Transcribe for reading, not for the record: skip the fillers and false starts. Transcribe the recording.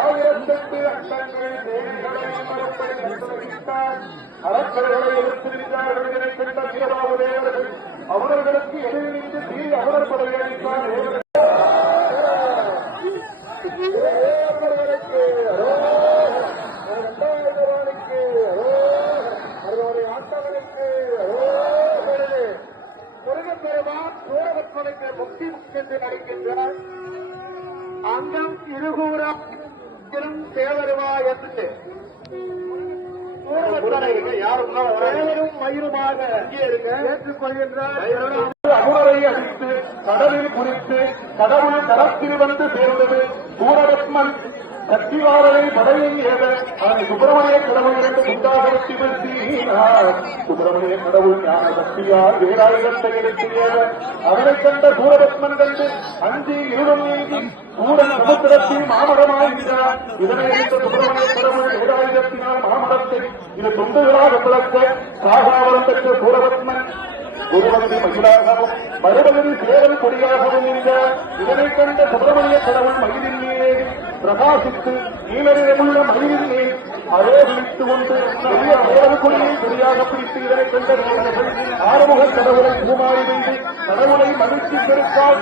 ஆயிரத்தெட்டு அண்டங்கள் தேவைகளை மறுப்படைத்தார். அறக்கர்களை எடுத்திருந்தார்கள் என கண்ட வீரபாபு தேவர்கள் அவர்களுக்கு எதிர்த்து தீ அவர் பதவியளித்தார். முக்தி சென்று நடக்கின்றார். அங்கம் இருகூறம் தேவருவா என்று யாரும் மயிருமாக ஏற்றுக்கொள்கின்றார். அமுரை அடித்து கடலில் குறித்து கடவுள் தரத்தில் வந்து சேர்ந்தது சூரபத்மன் சக்திவாரனை படையின் ஏத அதை சுப்பிரமணிய கடவுள் என்று குண்டாகரத்தி வீழ்த்தினார். சுப்பிரமணிய கடவுள் ஞான சக்தியார் வேலாயுதத்தை எடுத்தியத அவனை கண்ட சூரபத்மன் கண்டு அஞ்சி இருளும் நீங்கி சூரன் சமுத்திரத்தில் மாமரமாகிறார். இதனை அறிந்த சுப்பிரமணிய கடவுள் வேலாயுதத்தினால் மாமரத்தை இது தொண்டுகளாக பிளக்க சாகாவரம் பெற்ற சூரபத்மன் குருபகுதி மகிழாகவும் மறுபகுதி சேவல் கொடியாகவும் இருந்தார். இதனை கண்ட சுப்பிரமணிய கடவுள் மகிழின் மீது பிரகாசித்து நீலநிறமுள்ள மகிழின் மேல் அரோபித்துக் கொண்டு பெரிய அரோடு கொடியை பெரியாக பிடித்து இதனை கண்ட ஆறுமுக கடவுளை பூமாறி வைத்து கடவுளை மகிழ்ச்சி பெருக்கால்